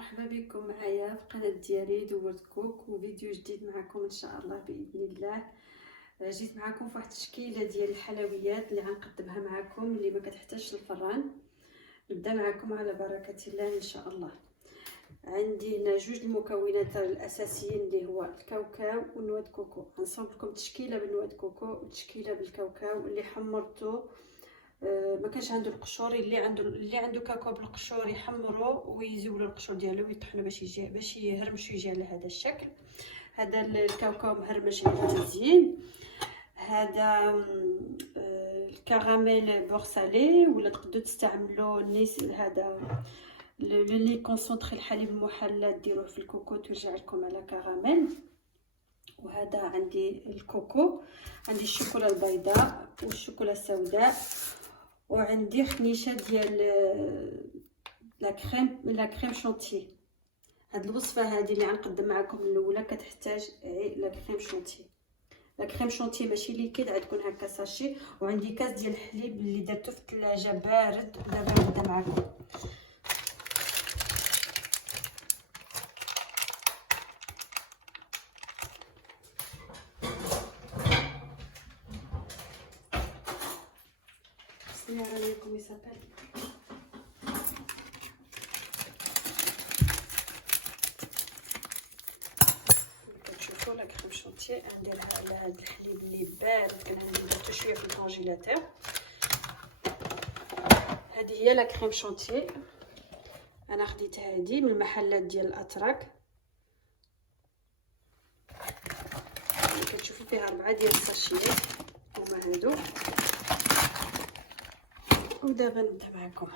مرحبا بكم معايا في القناه ديالي دورت كوك وفيديو جديد معكم ان شاء الله باذن الله. جيت معكم في واحد التشكيله ديال الحلويات اللي غنقدمها معكم اللي ما كتحتاجش الفران. نبدا معكم على بركه الله ان شاء الله. عندي هنا جوج المكونات الاساسيين اللي هو الكاوكاو والنواه كوكو. غنصاوب لكم تشكيله بالنواه كوكو وتشكيله بالكاوكاو اللي حمرته. ما كانش عنده القشور، اللي عنده كاكاو بالقشور يحمروا ويزولوا القشور ديالو ويطحنوا باش يهرمش ويجي على هذا الشكل. هذا الكاوكاو مهرمش مزيان. هذا الكراميل بورسالي ولا تقدروا تستعملوا هذا لي كونسونطري الحليب المحلى ديروه في الكوكو ترجع لكم على كراميل. وهذا عندي الكوكو، عندي الشوكولا البيضاء والشوكولا السوداء، وعندي خنيشه ديال لا كريم شونتي. هاد الوصفه هذه اللي غنقدم معكم الاولى كتحتاج لا كريم شونتي. لا كريم شونتي ماشي ليكيد، غتكون هكا ساشي. وعندي كاس ديال الحليب اللي درته في الثلاجه بارد ودابا نبدا معكم. بسم الله عليكم يسابل. كتشوفوا لا كريم شونتي نديرها على هذا الحليب اللي بارد، كنهزو درتو شويه في الكونجيلاتور. هذه هي لا كريم شونتي، انا خديت هذه من المحلات ديال الاتراك. كتشوفوا فيها 4 ديال الساشيات هما هادو. ودابا نبدا معكم.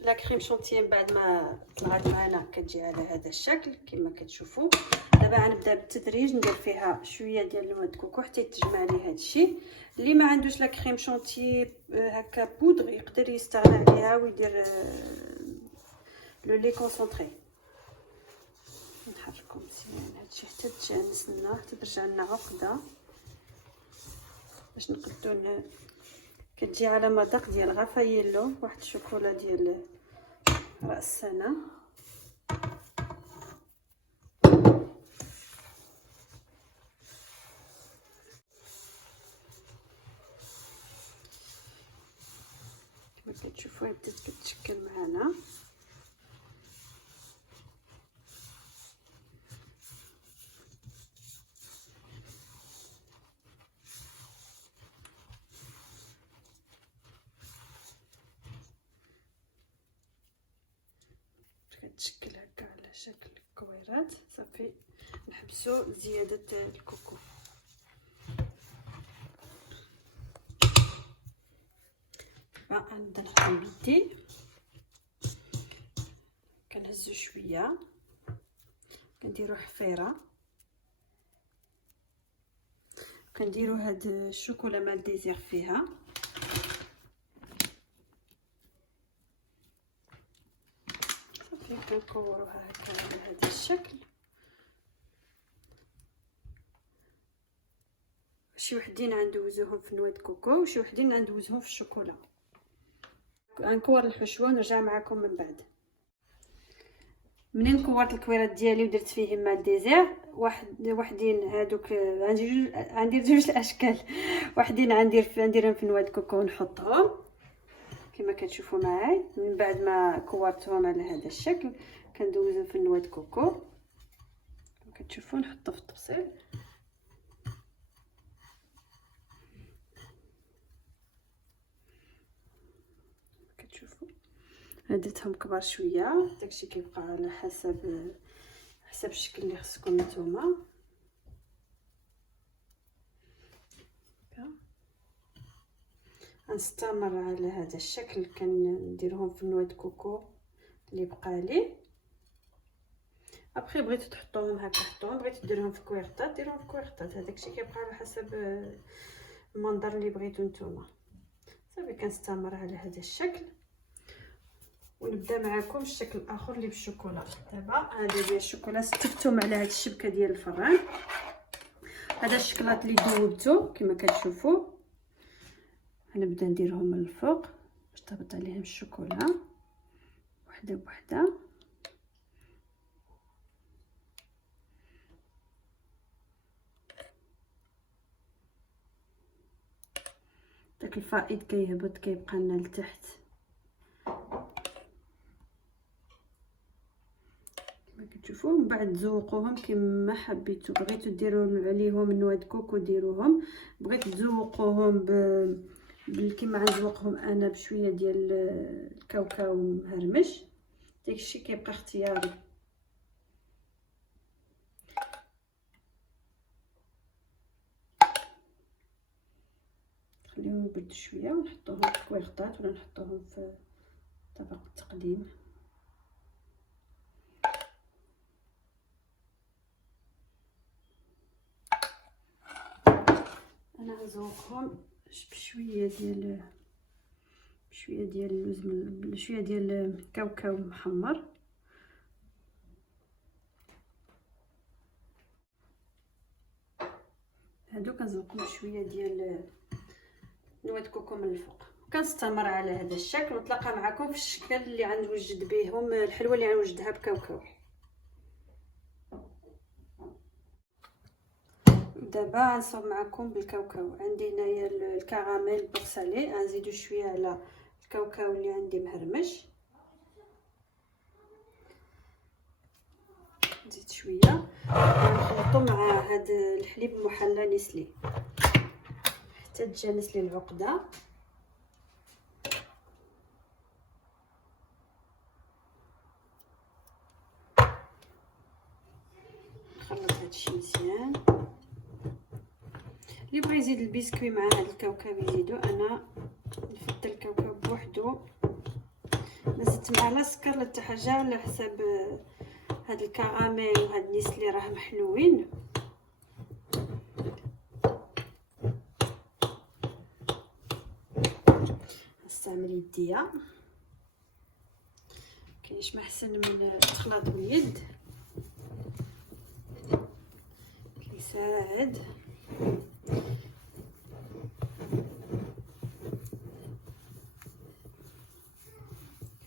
لا كريم شونتي بعد ما طلعت معنا كتجي على هذا الشكل كما كتشوفوا. دابا غنبدا بالتدريج ندير فيها شويه ديال نواه كوكو حتى يتجمع لي هذا الشيء. اللي ما عندوش لا كريم شونتي هكا بودر يقدر يستغنى عليها ويدير لو لي كونسونطري. نحركو مزيان هادشي حتى تجانس لنا، حتى ترجع لنا عقده باش نقدروا كتجي على مذاق ديال غافايلو، واحد الشوكولا ديال راس السنه. كما كتشوفوا بدات كتشكل معنا. كتشكل هكا على شكل كويرات. صافي نحبسوا زياده الكوكو. غنبدا نحط بيدي، كنهزو شويه، كنديرو حفيره، كنديرو هاد الشوكولا مال ديزير فيها. صافي كنكوروها هكا على هذا الشكل شي وحدين غندوزوهم في نواه كوكو وشي وحدين غندوزهم في الشوكولا. غنكور الحشوه ونرجع معكم من بعد. منين كورت الكويرات ديالي ودرت فيهم مع الديزير، وحدين هادوك عندي جوج الاشكال، وحدين غنديرهم في نواه كوكو ونحطهم كما كتشوفوا معايا. من بعد ما كورتهم على هذا الشكل كندوزهم في نواه كوكو كما كتشوفوا، نحطو في الطبسيل. كتشوفوا درتهم كبار شويه، داكشي كيبقى على حسب الشكل اللي خصكم نتوما. غنستمر على هذا الشكل، كنديرهم في نواه كوكو اللي بقى لي. ابخي بغيتو تحطوهم هكا حطوهم، بغيتو ديروهم في كويرطات ديروهم في كويرطات، هذاك الشيء كيبقى على حسب المنظر اللي بغيتو نتوما. صافي كنستمر على هذا الشكل ونبدا معكم الشكل الاخر اللي بالشوكولا. دابا هذا ديال الشوكولا ستفتهم على هذه الشبكه ديال الفران. هذا الشكلاط اللي ذوبته كما كتشوفوا، غنبدا نديرهم من الفوق باش تهبط عليهم الشوكولا وحده بوحده. داك الفائض كيهبط كيبقى لنا لتحت كما كتشوفوا. من بعد تزوقوهم كما حبيتو، بغيتو ديروا عليهم نواه كوكو ديروهم، بغيتو تزوقوهم كما غنزوقهم انا بشويه ديال الكاوكاو مهرمش، داكشي كيبقى اختياري. خليهم يبردوا شويه ونحطوهم في كويرطات ولا نحطوهم في طبق التقديم. انا غنزوقهم بشويه ديال اللوز، شويه ديال الكاوكاو محمر. هادو كنزوقهم شويه ديال نواه كوكو من الفوق. كنستمر على هذا الشكل ونتلاقى معكم في الشكل اللي غنوجد بهم الحلوه اللي غنوجدها بكاوكاو. دابا غنصوب معكم بالكاوكاو. عندي هنايا الكراميل بورسالي، غنزيدو شويه على الكاوكاو اللي عندي مهرمش، نزيد شويه نخلطو مع هاد الحليب المحلى نسلي حتى تجانس لي العقده. نخلط هادشي مزيان. اللي بغى يزيد البسكوي مع هاد الكاوكاو يزيدو، انا نفضل الكاوكاو بوحدو، ما زدت معاه لا سكر لا حتى حاجه، على حساب هاد الكراميل وهاد نيسلي راهم حلوين. نستعمل يديا، كاينش ما احسن من الخلاط باليد، كيساعد.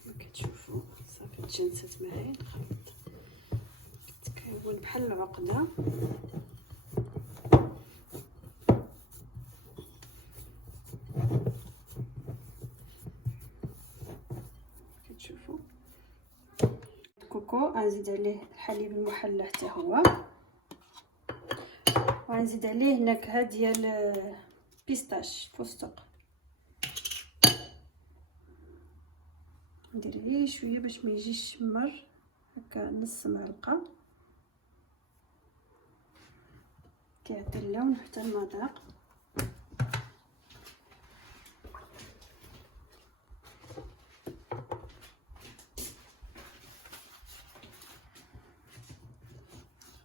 كما كتشوفوا صافي تجانست معايا، نخلط كتكون بحال العقده. كتشوفوا الكوكو غنزيد عليه الحليب المحلى حتى هو، وغنزيد عليه نكهه ديال بيستاش فستق. ندير غير شويه باش ما يجيش مر، هكا نص معلقه كيعطي اللون حتى المذاق.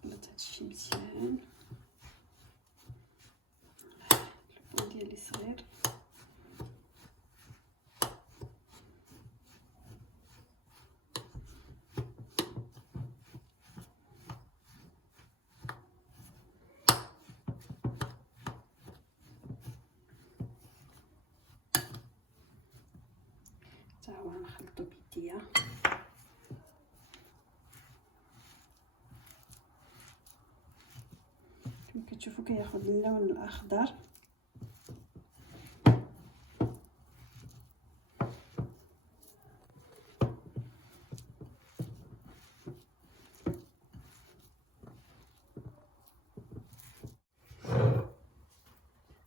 خلط هادشي مزيان. البون ديالي صغير، حتى هو غنخلطو بيديا. كما كتشوفوا كياخذ اللون الاخضر.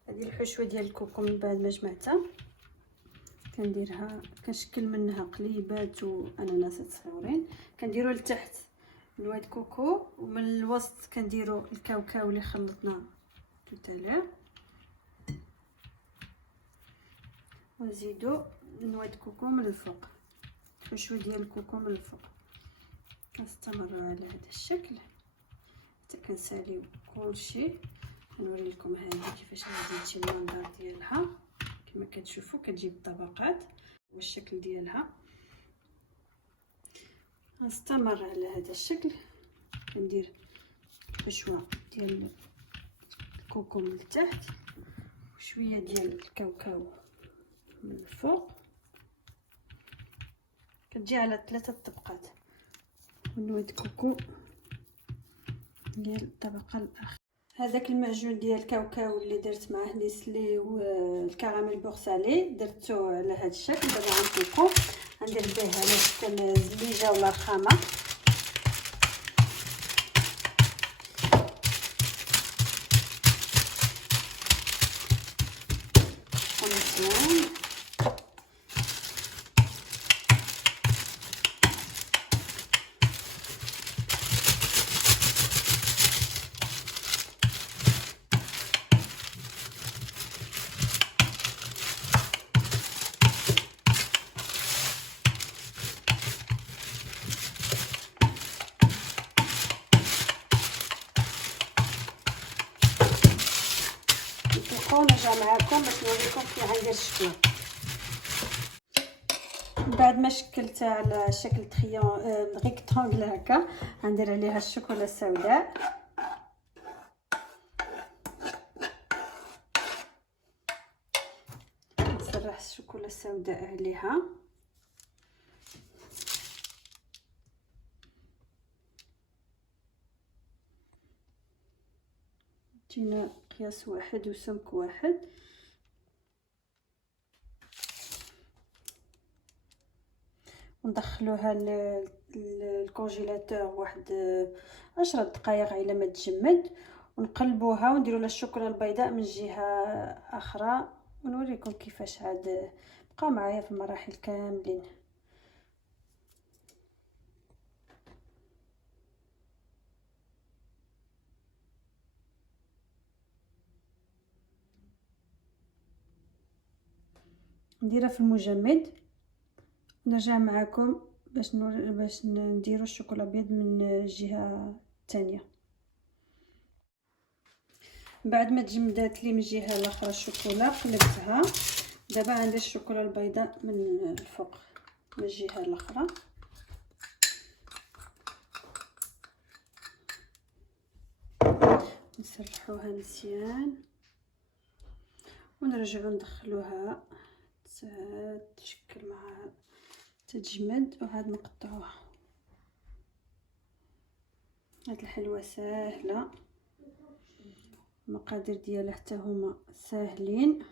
هذه الحشوه ديال الكوكو من بعد ما جمعتها كنديرها، كنشكل منها قليبات واناناسات صغيورين، كنديروا لتحت نواه كوكو، ومن الوسط كنديروا الكاوكاو اللي خلطنا توتالير، ونزيدوا نواه كوكو من الفوق، الحشوه ديال الكوكو من الفوق. نستمروا على هذا الشكل حتى كنساليو كلشي. نوري لكم هذه كيفاش غادي تجي المنظر ديالها. كما كتشوفوا كتجي بالطبقات والشكل ديالها. نستمر على هذا الشكل، كندير حشوه ديال الكوكو من التحت وشويه ديال الكاوكاو من الفوق، كتجي على 3 طبقات، ونواه كوكو ديال الطبقه الاخيره. هذاك المعجون ديال الكاوكاو اللي درت معاه نيسلي والكراميل بورسالي درتو على هذا الشكل. دابا غنطلقو، غندير به على شكل زليجه ولا رخامه. مزيان نرجع معكم باش نوريكم كيف غندير الشكل. بعد ما شكلتها على شكل ريكتانغل هكا، غندير عليها الشوكولا السوداء. نسرح الشوكولا السوداء عليها. جينا قياس واحد وسمك واحد. وندخلوها للكونجيلاتور واحد 10 دقائق على ما تجمد، ونقلبوها ونديروا لها الشوكولا البيضاء من جهه اخرى، ونوريكم كيفاش عاد. بقاو معايا في المراحل كاملين. نديرها في المجمد، نرجع معكم باش نديروا الشوكولا الابيض من الجهه الثانيه. بعد ما تجمدات لي من الجهه الاخرى الشوكولا قلبتها. دابا غندير الشوكولا البيضاء من الفوق من الجهه الاخرى. نسرحوها مزيان ونرجعوا ندخلوها تشكل مع تتجمد، وعاد نقطعوها. هاد الحلوه ساهله، المقادير ديالها حتى هما ساهلين.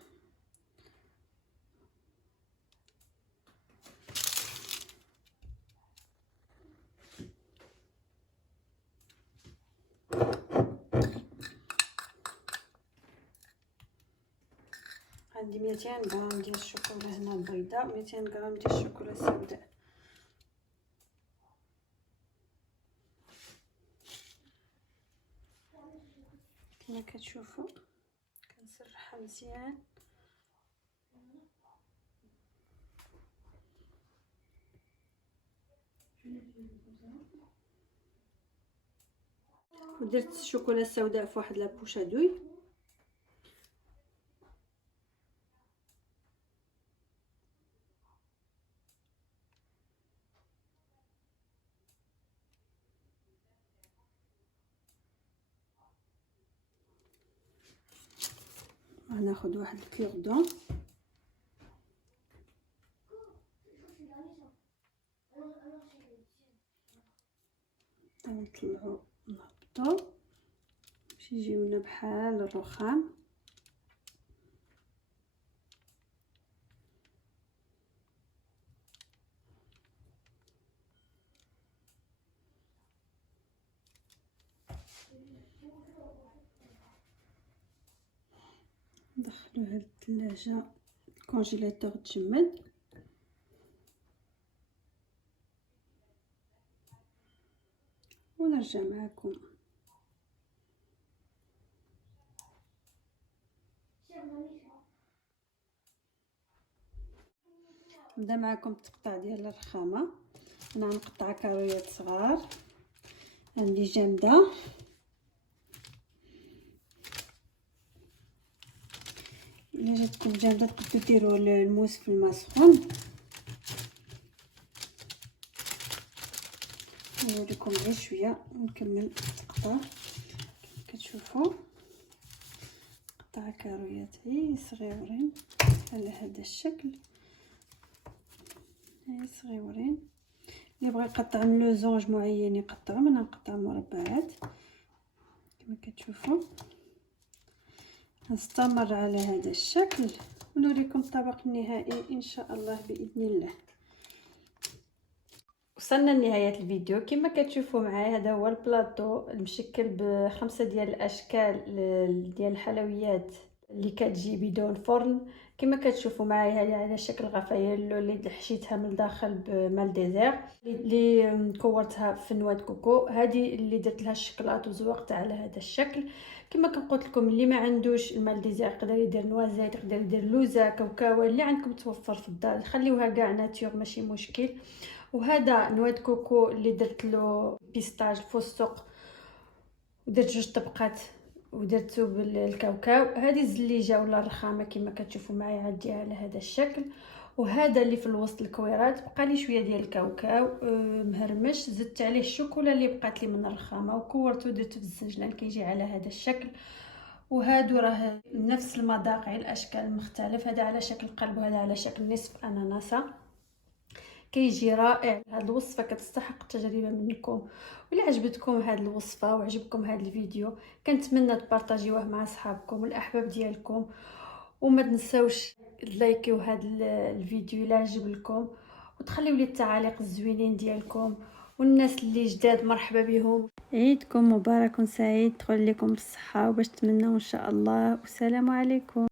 عندي 200 غرام ديال الشوكولا هنا البيضاء، 200 غرام ديال الشوكولا السوداء. كما كتشوفوا كنسرحها مزيان. ودرت الشوكولا السوداء في واحد لابوشا دوي. غناخد واحد الكوردون نطلعو نهبطو باش يجيونا بحال الرخام. ندخلوها للثلاجه الكونجيلاتور تجمد. ونرجع معكم. نبدا معكم التقطيع ديال الرخامه. انا غنقطع كارويات صغار عندي جامده. الا جاتكم جامده تقدروا ديروا الموس في الماء سخون. نوريكم غير شويه ونكمل التقطيع. كما كتشوفوا قطع كارويات صغيورين على هذا الشكل، صغيورين. اللي بغى يقطع من لو زونج معين يقطعوا، انا نقطع مربعات كما كتشوفوا. نستمر على هذا الشكل ونوريكم الطبق النهائي ان شاء الله باذن الله. وصلنا لنهايه الفيديو. كما كتشوفوا معايا هذا هو البلاطو المشكل بخمسه ديال الاشكال ديال الحلويات اللي كتجي بدون فرن. كما كتشوفوا معايا هذه على شكل غفايلو اللي حشيتها من الداخل بمال ديزير، اللي كورتها في نواه كوكو. هذه اللي درت لها الشكلاط وزوقتها على هذا الشكل. كما كنقول لكم اللي ما عندوش المال ديزير يقدر يدير نوازيت، يقدر يدير لوزه، كاوكاو، اللي عندكم توفر في الدار خليوها كاع ناتور ماشي مشكل. وهذا نواه كوكو اللي درت له بيستاج فستق ودرت جوج طبقات ودرتو بالكاوكاو. هذه الزليجه ولا الرخامه كما كتشوفوا معايا عندي على هذا الشكل. وهذا اللي في الوسط الكويرات بقى لي شويه ديال الكاوكاو مهرمش، زدت عليه الشوكولا اللي بقات لي من الرخامه وكورته درته في الزنجلان كيجي على هذا الشكل. وهادو راه نفس المذاق على الاشكال المختلف، هذا على شكل قلب وهذا على شكل نصف اناناسه. كيجي رائع. هذه الوصفه كتستحق التجربه منكم. ولا عجبتكم هذه الوصفه وعجبكم هذا الفيديو كنتمنى تبارطاجيوه مع اصحابكم والاحباب ديالكم. وما تنساوش لايكيو هذا الفيديو الا عجب لكم، وتخليوا لي التعاليق الزوينين ديالكم. والناس اللي جداد مرحبا بهم. عيدكم مبارك سعيد، تدخل لكم بالصحه وباش تمنوا ان شاء الله. والسلام عليكم.